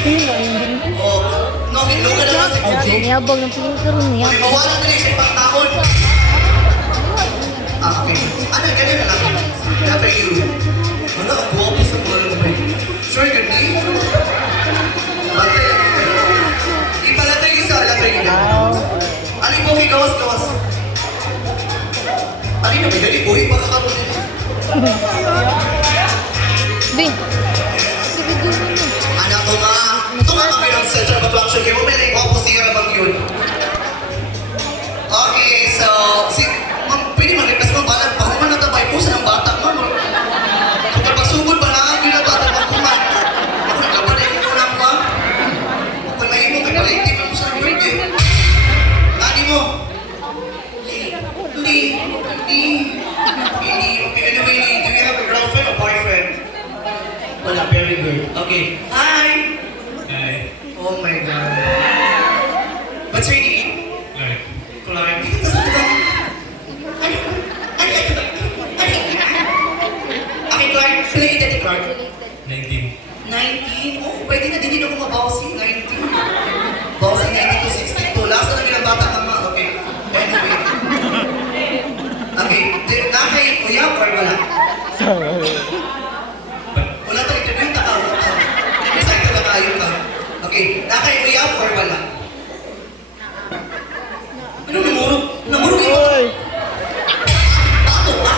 Oh, no, lugar naman si Fuji. Niyabang ng pinker niya. May mawala na rin sa ibang taon. Ah, okay. Ano, ganyan na lang. Dapat you. Ano, ang guwapo sa mga naman. Sure, good name? Bantay lang. Ipalatay isa, latay kita. Ano yung buhay gawas-gawas? Ano yung nabigay? Buhay pa kakaroon din. Bin. Sige, doon mo. Anak ko nga. Ito nga kami ng Center of Attraction. Kaya mo may naiwapo siya na bang yun. Okay, so, pwede mag-request mo, balag pa naman natabay po sa ng bata mo. Kung kapag-sugod ba na, yun ang bata mo kuman. Ako naglabalay ko muna ko ba? Kung may mo, kay palengke mo sa birthday. Nani mo? Lee. Okay, anyway, Lee, do you have a girlfriend or boyfriend? Wala, very good. Okay. Hi! Hi. Oh my God. What's your name? Clark. Clark. Okay, Clark. Sila edad ni Clark? 19. 19? Oh, pwede na din ako mabawsi. 19. Bawsi 19 to 62. Last na lang ilang bata ka ma. Okay. Anyway. Okay. Nakay kuya or wala? Wala tayo interview. Takawa ka. Excited na tayo ka. Okay. Nakay kuya or wala? Ano namurog? Namurog ito? Bato ka?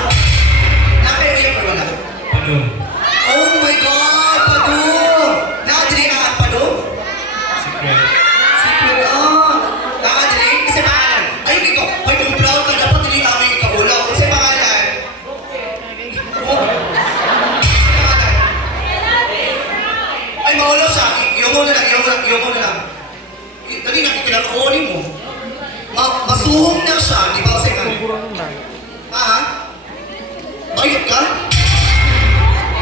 Nakay kuya or wala? Ano? Oh my God! Pado! Nakadiri ang Pado? Secret. Secret, nakadiri? Kasi pangalan. Ayun ikaw, may kung proud ka, dapat hindi kami ikaulaw. Kasi pangalan. Oh. Kasi pangalan. Ay, maulaw siya. Yung mo na lang. Dali nga, kinakauli mo. Masuhong na siya, di ba kasi nga? Ha? Bayot ka?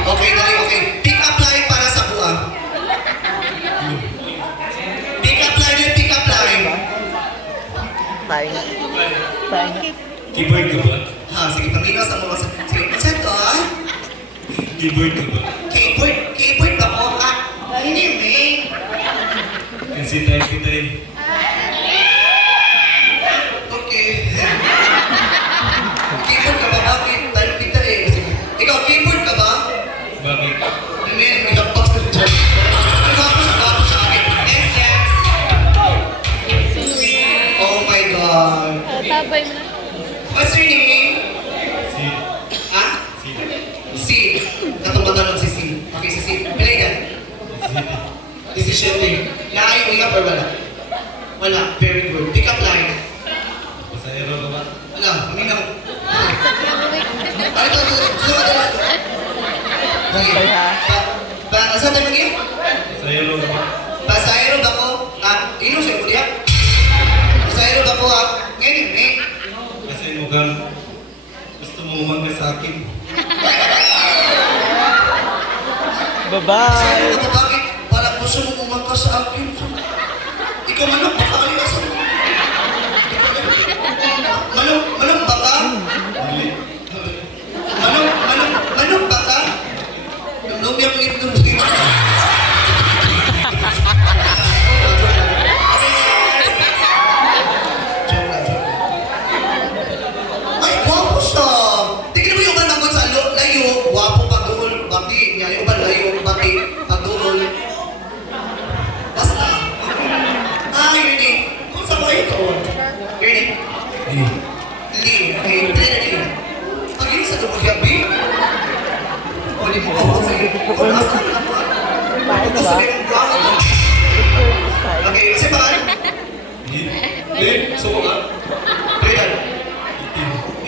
Okay, dali, okay. Pick up line para sa buwan. Pick up line. Keyboard ka ba? Ha, sige, pamina sa mga sige, saan to, ha? Keyboard ka ba? Keyboard ba po, ha? Hindi, may. Kasi tayo kita eh. Okay. Keyboard ka ba? Bakit? Tayo kita eh. Sige. Ikaw, keyboard ka ba? Bakit? May laptop ka dyan. Nagwapo sa akin. Yes. Oh my God. Tabay mo na. What's your name? Si. Ha? Si. Si. Katong si Si. Okay, si Si. Pila yan? 17. Naayon mo nga or wala? Wala. Very good. Pick up line. Pasahero ka ba? Wala. Amina ko. Ano ito? Susunod na lang. Sige. Saan tayo mag-iyak? Pasahero ka ba? Pasahero ba ko? Inom siya ko diya? Pasahero ba ko ha? Ngayon eh. Kasi mukhang gusto mo umangga sa akin. Pasahero ba bakit? Para gusto mo umangka sa akin. Ikaw manok, baka kayo asan. Manok baka? Hindi. Manok baka? Lumya mo ito ng Ay, guwapo siya. Tingnan mo yung kanangon sa layo. Guwapo pagduol. Bati. Yan yung layo. Bati. Pagduol. Basta. Yun eh. Kung saan ba ito? Yun eh. Lee. Okay. Lee. Pag yun sa lumag gabi. O, di mo ako sa'yo. O, nasa na po. Ito sa mayroong guwapo. Okay. Kasi ba? Suko ka? Kailan?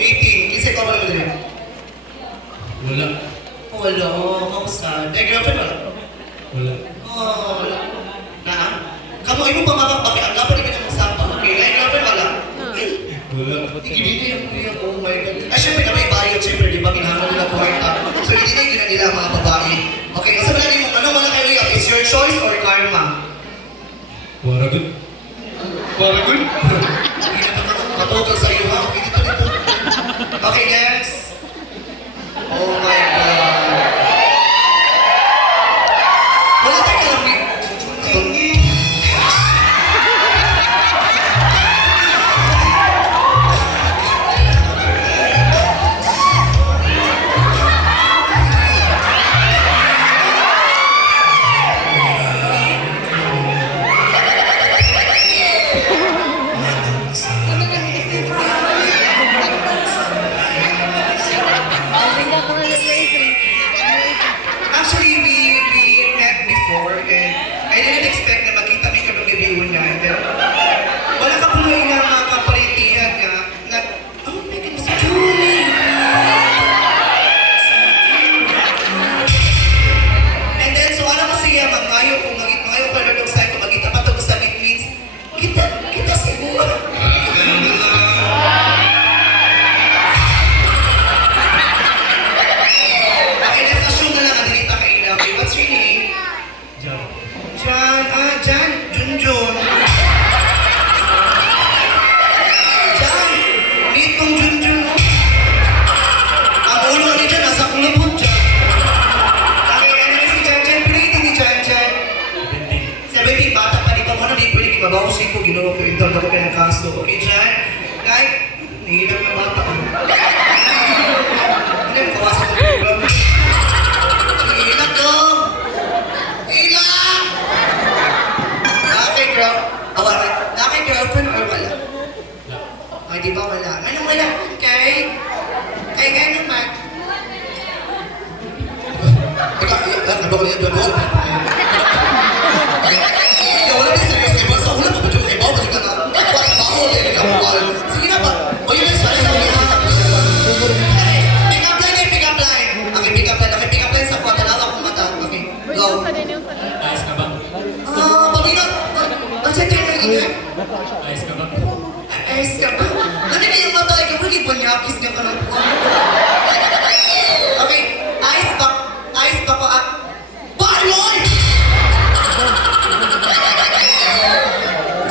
18. Kasi ikaw wala mo din. Wala. Wala. How sad. Eh, girlfriend wala? Wala. Wala. Na? Kamu, mo pa makapaki. Ang dapat hindi ka magsapa. Okay. Eh, girlfriend wala? Wala. Hindi yung kuya. Oh my God. Ay, syempre na may bayad. Syempre, di ba? Kinahanap nila kwarta. So, hindi na nila mga babae. Okay. Kasi wala din mo. Ano wala kayo yung is your choice or karma? Waragun. Waragun? Hindi na matugal sa iyo, ha? Okay, dito. Okay, next. Oh my God. Wala tayo kalamig. ko niya doon. Kaya wala din serious kay Basa. Wala pa ba dyan kay Basa? Kasi ka na. Baho din ka. Sige na ba? O yun yung sorry sa mga. Pick up line eh, pick up line. Okay, pick up line. Okay, pick up line sa kuha. Dalawa kong mata. Okay, go. Ayos ka ba? Pamina. Andiyan tayo ng ingay. Ayos ka ba? Ayos ka ba? Ano na yung mata? Ikaw rin banyakis niya ka ng buwan. Okay, ayos ba? Ayos ba ko ah? Barloy!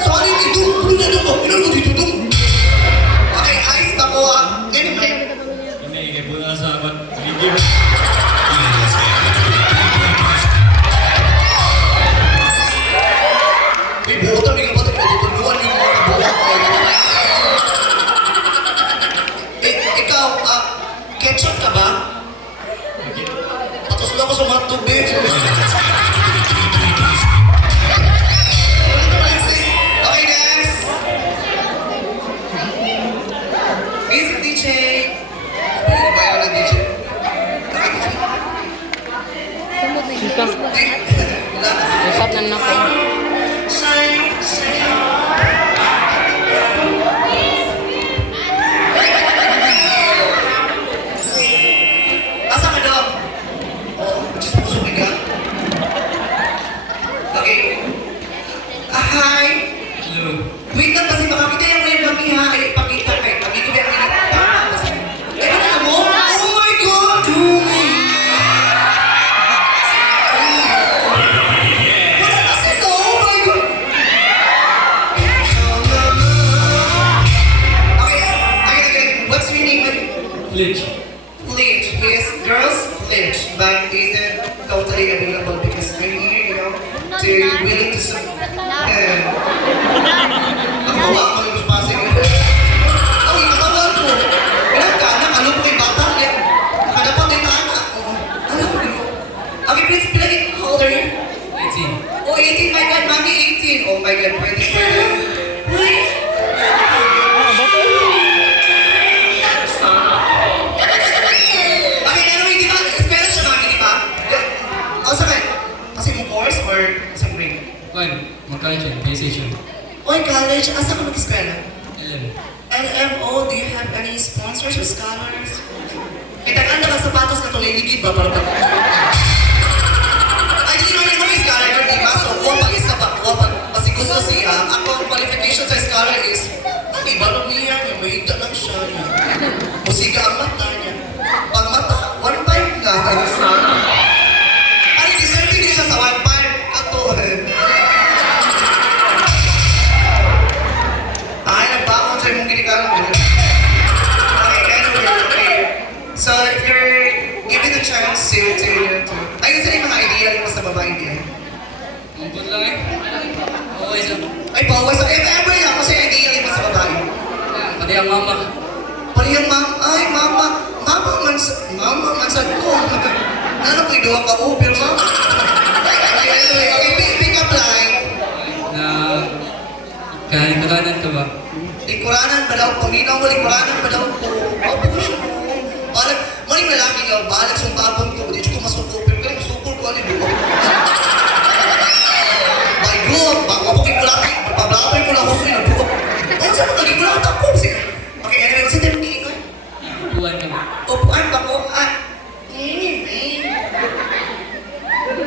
Sorry, dito. Puno na mo. Pinan mo dito, dito. Okay, ayos ba ko ah? Anyway. Inaigay po na sa video. May buhota, may kapata, may tutulungan yung mga buhok. Ikaw, ketchup ka ba? Patos na ako sa mga tubig. Okay, guys. Music DJ. Pwede ba yun ang DJ? Okay, DJ. Wala na. Dapat na na ko. Asa ka daw? Oo, just pusugin ka. Okay. Hi. Hello. Wait lang kasi baka kita yung may mami ha. Ay, pakita kay mami ko yung pinita. Eh, ano mo? Oh my God! Wala kasi to. Oh my God! Okay. What's your name? Flinch. Flinch. Yes, girls, Flinch. But isn't totally available because I'm here, you know, to willing to ang bawa ko yung spasing. Ang ikatawa ko. Kailan ka, anak, ano ko kay bata? Nakadapat din na anak. Ano ko dito? Okay, please, pilagi. How old are you? 18. Oh, 18. My God, mommy, 18. Oh my God, pwede. Uy! Okay, anyway, di ba? Espera siya namin, di ba? Oh, sa kayo? Kasi mo course or sa grade? Fine. Mag-college yan. PlayStation. Oy, college, asa ka mag-eskwela? LM. LMO, do you have any sponsors or scholars? Eh, tag-anda ka sapatos na tuliligid ba para pag... Ay, di naman yung mga scholar ka, di ba? So, kuha pag isa pa, kuha pag... Kasi gusto siya, ako ang qualification sa scholar is, ano, iba lang niya, yung mahigda lang siya. Musika ang mata niya. Pag mata, 1.5 na. Ano sa... Ano, deserving din siya sa 1.5. Ato, ay, nagbaon sa imong ginikalang. Okay, anyway, okay. So, if you're given the chance to ayun sila yung mga ideal mo sa babae din. Mampun lang eh. Okay siya. Ay, bawal sa ever lang kasi ideal mo sa babae. Pati ang mama. Parehang mama man sa ko. Ano ko iduha ka pero mama. Okay, anyway, okay, pick up line. Na... Kahit nakanan ka ba? Lingkuranan pa daw ko. Ninaw mo, lingkuranan pa daw ko. Opo ko siya. Maling lalaki nga, balag sa tapon ko. Di ko masuko. Pero kaya masukol ko, alin ko. My God, bago ako kikulat. Pablabay ko lang ako sa inyo. Ano sa mga kikulat ako? Okay, anyway, kasi tayo mag-iingoy. Upuan ka ba? Upuan ba ko?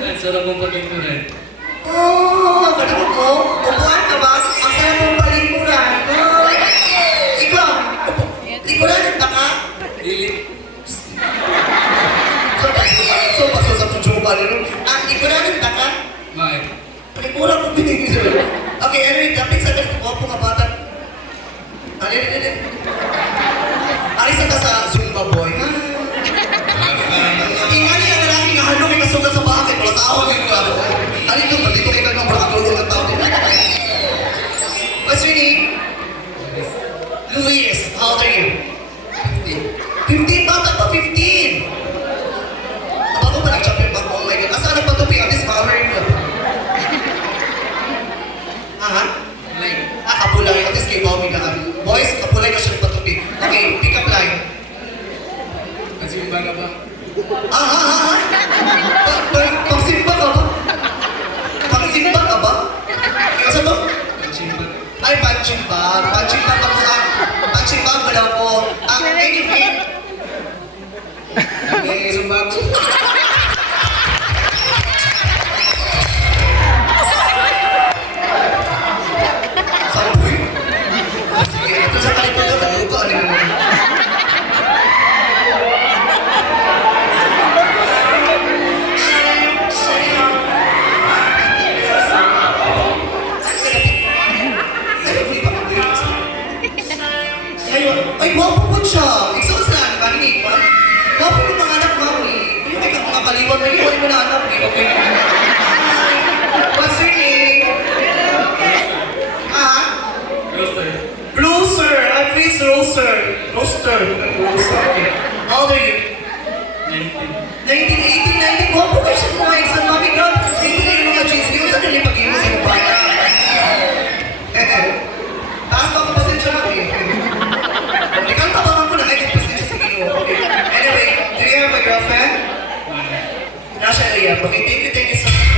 Ang sarap mong pagkintunan. Oh, kanina ko. Upuan ka ba? Ang sarap mong palingkuran. Oh. Ikaw, lingkuranan ba ka? Dili. So, paso sa tujuba nilo. Lingkuranan ba ka? Bakit? Palingkuran ko binigay. Okay, anyway, dapat sa ganito ko po nga bata. Alis ka sa Zumba boy. Ingani ang lalaki nga ano kay kasugat sa bakit. Wala tawag yung ka. Alin doon, dito kay kang makakululang ng tao din. What's your name? Luis. How old are you? 15. Bata pa, 15. Bago pa nag-champion ba? Oh my God. Asa na pa ito? At least power yun. Ha? Like. Kapulay. At least kay Bobby gaan. Boys, kapulay na siya patupi. Okay, pick up line. Kasi yung baga ba? Pag si Punching bag ako. Punching bag wala ko. Anyway. Okay, sumbag. Sabi. Sige, ito sa kalipod ko. Taluko. Ano yun? Ay, wapo po siya. Ikaw sa anak ka, hindi pa. Wapo yung mga anak mo eh. Yung may mga kaliwag, may iwan mo na anak eh. Okay. What's your name? Ah? Roser. I'm Chris Roser. Roster. Roser. Okay. How old are you? 19, 18, 19. Wapo kayo siya mga exam. Mami, God. Hindi na yung mga jeans. Hindi ko sa kanila pag-iwas yung bata. Taas pa ako pasensya mo eh. Ikaw tabangan ko na kahit pasensya sa inyo. Okay. Anyway, do you have a girlfriend? Nasa area. Okay, thank you so much.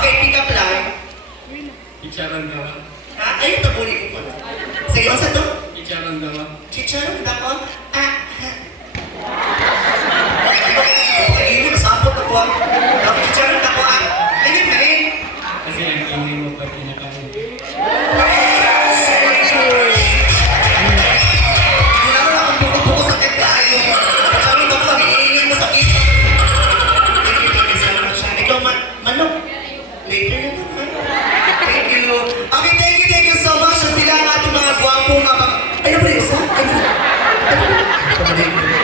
Okay, pick up line. Icharan daw. Ha? Ayun, tabuli ko pa. Sige, masa to? Icharan daw. Chicharon, dako? Okay, yun, nasapot ako. Okay, chicharon, dako? Anyway. Kasi ang ingay mo pa pinakain. Thank you so much. Sila ang ating mga gwapo mga... Ano ba isa? Ano na? Patay mo kayo.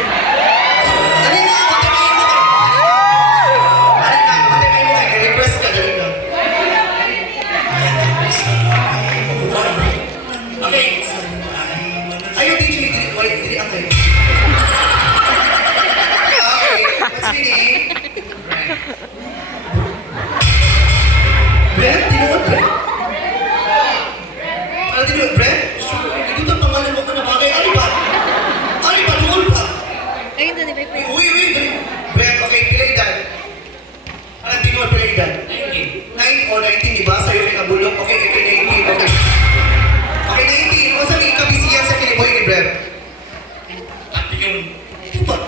Request ka, galing na. Okay. Ayaw, DJ. Dili ang kayo. Okay. What's your name? Brent? Di mo ba Brent? Ano din yun, Brent? Sure. Hindi ito pangalan mo ka na bagay. Ano ba? Ano ba? Duhol ba? Ayun doon, iba iba. Uy. Brent, okay. Pila edad? Ano din mo pila edad? 9 o 19, di ba? Sa'yo yung kabulok. Okay, 19. Okay. Okay, 19. Kung saan ikabisiyan sa kiniboy ni Brent? Di ba?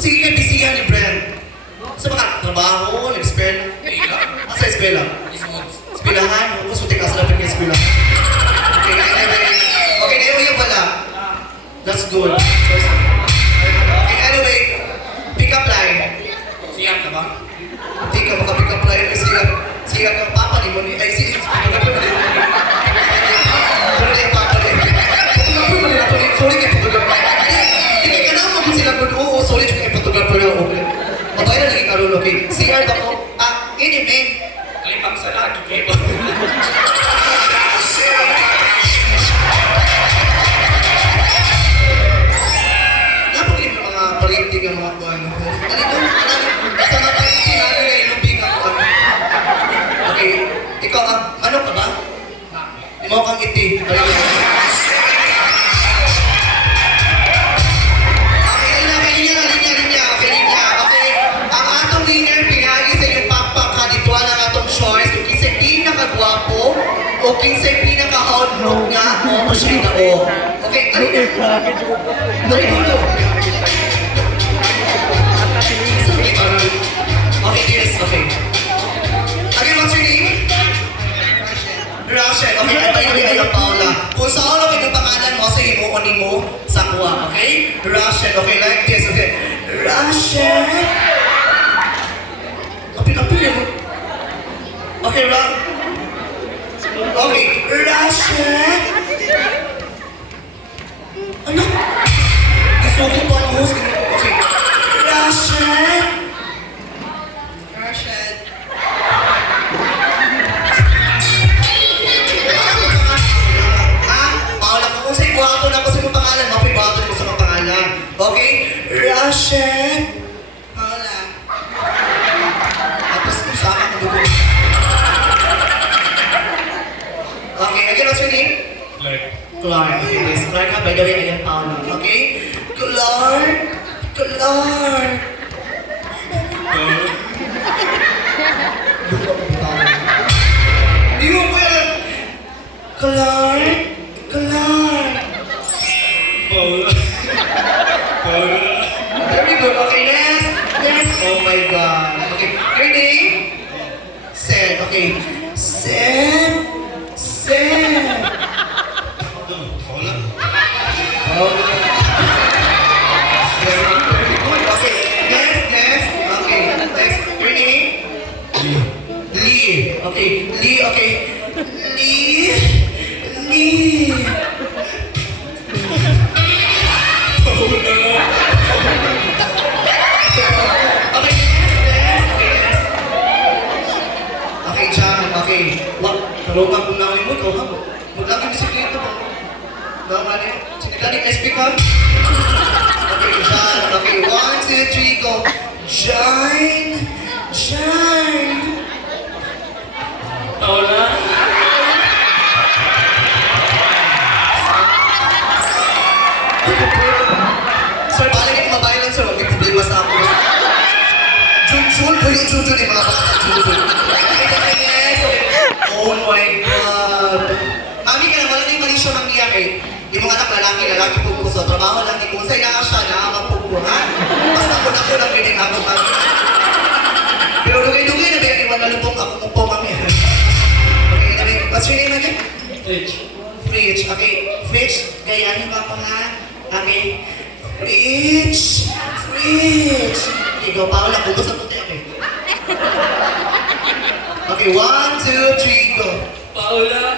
Sige, ikabisiyan ni Brent. Sa mga trabaho, nag-spell. Asa eskwela? Eskwelahan? Huwag suti ka sa lapit ng eskwelahan. Okay, na yung pala. That's good. Okay, anyway, pick up line. Siyak ka ba? Hindi ka maka-pick up line. Siya ka papa ni mo ni... Ay, pick up mo ni. Ano na yung papa ni? Photographer mo nila. Sorry kay photographer. Hindi ka na mag sila kung oo, sorry kay photographer na okay. Mabay na lagi karoon, okay? CR ba ko? Ini, men. Kalipang sa lagi kayo. Napagin yung mga parinting ang mga buwan. Sa mga parinting natin na ilubing ako. Okay, ikaw ano ka ba? Di mo kang iti. Okay, linya. Okay, ang atong winner, pinagi sa inyong pakpaka dito ang atong choice. Kung kinsay pinakagwapo, o kinsay pinaka-hotdog nga, o siya na o. Okay, ano na? Okay, yes, okay. Again, what's your name? Rachel. Okay, by the way, ayaw Paula. Kung saan ako yung pangalan mo, sa imo o mo sa kuha, okay? Rachel, okay, like this, okay. Rachel. Kapil-kapil mo. Okay, okay, Rachel. Ano? Isuko pa ang host. Okay. Rachel. Paula, kung sa'yo buhato na ko sa mga pangalan, mapibato ko sa mga pangalan. Okay? Rachel. Paula. Tapos sa akin, dugo. Okay, again, what's your name? Clark. Okay, yes. Clark ha, by the way, ayan Paula. Okay? Clark. Di mo pa yan. Clark. Okay. Set. Set. Wala. Okay. Very good. Okay. Next. Okay. Next. Your name? Lee. Okay. Lee. Okay. Lee. Okay, next. Okay, John. Okay. What? Tarugan kong namin mo. Ikaw ha? Maglagay bisikleta mo. Naman eh. Siniglaning SB ka? Okay, John. Okay, 1, 2, 3, go. John. Wala. Sir, balik yung mabayaran, sir. Huwag may problema sa ako. Jun, puyo Jun yung mga bata. Jun. Yes. Oh my God. Mami ka na, wala na yung mali siya mangiyak eh. Yung mga anak, lalaki po po sa trabaho, laki po. Sa ina siya, nakakapog po, ha? Basta ako lang din ako, mami. Pero dugay-dugay na ba yung iwan na lubong ako po, mami. Okay, what's your name again? Fridge. Okay. Fridge. Gayahin mo ako ha. Okay. Fridge. Ikaw, Paula. Bugos ako tayo eh. Okay. 1, 2, 3, go. Paula.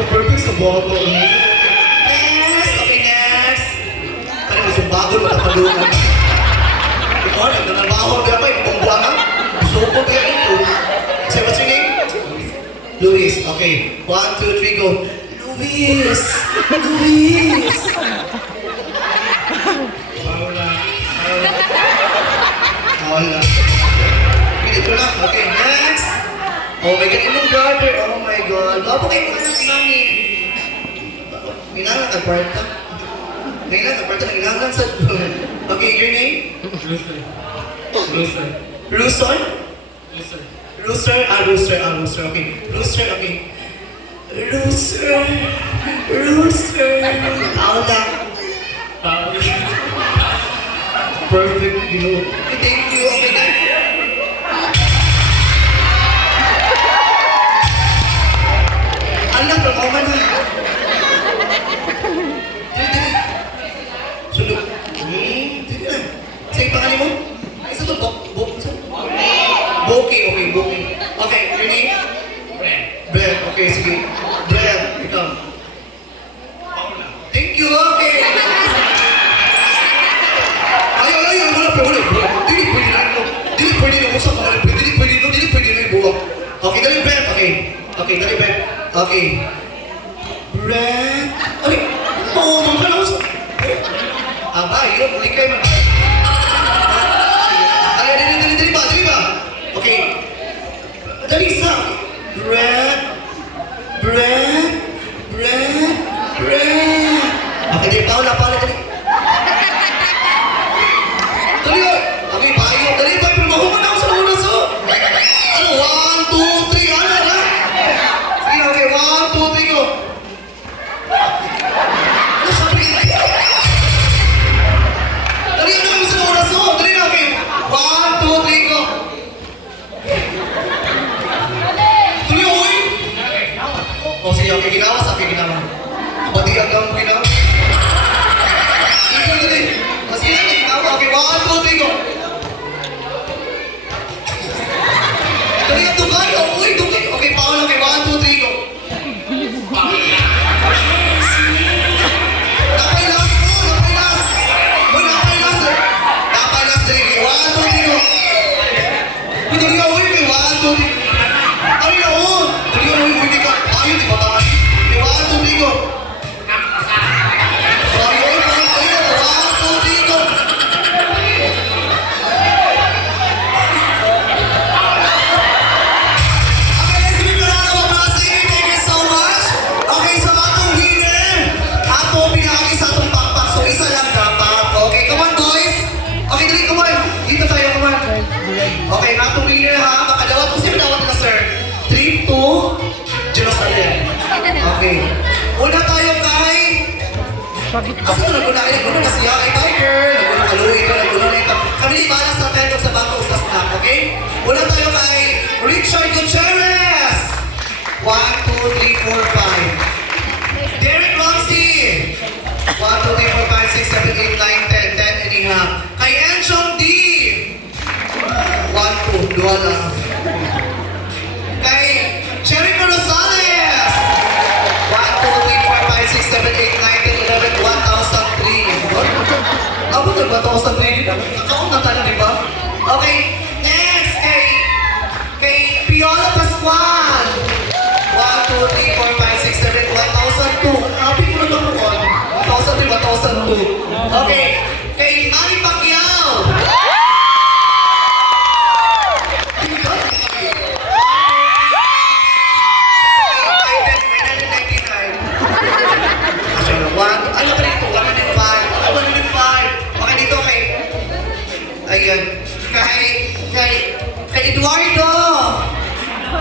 Perfect sa boto. Next. Okay, next. Ano mo, sumbago mo kapalungan. Ikaw, nagdanabaho. Kaya pa, ibang buwangan. Gusto ko kaya ito. Say, what's your name? Luis. Okay. 1, 2, 3, go. Luis. Paula. Pinit ko lang. Okay, next. Oh my God, imong brother. Oh my God. Bago kayo mga anak ni Mami. Ginangan ka, Parta. Ginangan sa... Okay, your name? Ruson? Rooster. Okay. Rooster. Paula. Perfect, you know. Thank you. Okay, guys. Alam ko, okay na. Dili. Sulog. Dili na. Sige, pangalan mo? Isa to, Boki. Okay, your name? Brad. Okay, sige. Brad, ikaw. Thank you, okay. Ay, wala. Dili pwede na usap mga rin. Dili pwede na yung buwak. Okay, dali, Brad. Okay, dali, Brad. Okay. Brad. Okay. Oo, mga ka na usap. Aba, yun. Ulit kayo man. Dali ba? Okay. Dali isa. Brad. Okay, dali, Paula, dali. Dali, okay, payo. Dali, pero mahuman ako sa una, so. Ano, 1, 2, 3, ano, ha? Sige, okay, 1, 2, 3, go. Ano, sabi? Dali, ano kayo sa una, so. Dali na, okay. 1, 2, 3, go. Dali, oy. Oh, sige, okay, ginawa. Pati hanggang ginawa. Dali. Sige, ginawa. Okay, 1, 2, 3, go. Dali, ang dugay. Uy, dugay. Okay, Paolo. Okay, 1, 2, 3, go. Napay last mo. Napay last. Dali. 1, 2, 3, go. Uy, dali ka. Uy, 1, 2, 3. Dali ka. Dali ka. Uy, hindi ka. Ayun, di ba ba? 1, 2, 3, go. Ayun, 1, 2, 3, go. Okay, let's give it a round of applause. Thank you so much. Okay, so atong winner, ato pinagi sa atong pakpak. So isa lang dapat. Okay, come on boys. Okay, dali, come on. Dito tayo, come on. Okay, atong winner ha. Makadawat po siya dawat na sir. 3, 2, Jerusalem. Okay. Una tayo kay... Kasi ito naguna kayo. Naguna na siya kay Tiger. Naguna kaluwi ko. Naguna na ito. Kami ni Balas na tayo sa bako sa snack. Okay? Una tayo kay Kay Eduardo!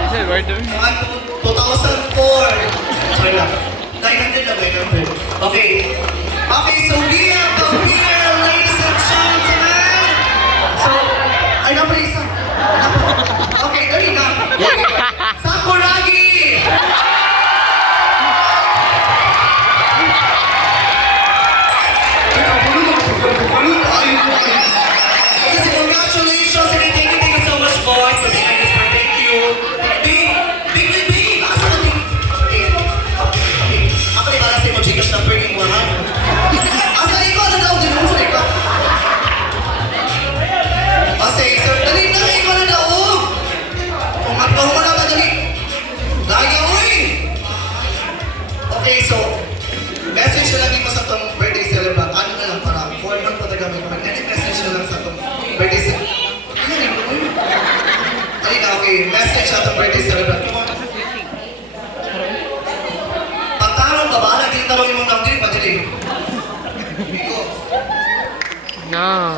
Ano, 2004. Sorry lang. 900 lang, 900. Okay. Okay, so we have the winner, ladies and gentlemen. So, ay, napala isa. Okay, dali na. Okay. Sakuragi! Kasi congratulations and thank you so much, boys. Kasi thank you. Big. Asa ka big? Okay. Ako rin para sa imo, Gcash number ni mo, ha? Asa ikaw? Ano daw? Dito mo sa ikaw? Asa sir, dali na ikaw na daw. Umatpaw mo na ba, dali? Lagi, uy! Okay, so, message na lang ko sa itong birthday celebrant. Ano na lang para, formal pa taga mo. Message na lang sa itong birthday celebrant. Ano yun? Dali na, okay. Message sa itong birthday celebrant. Pagtarong, babahala. Hindi tarong yung mga tawag din, pagdilig. Iko. No.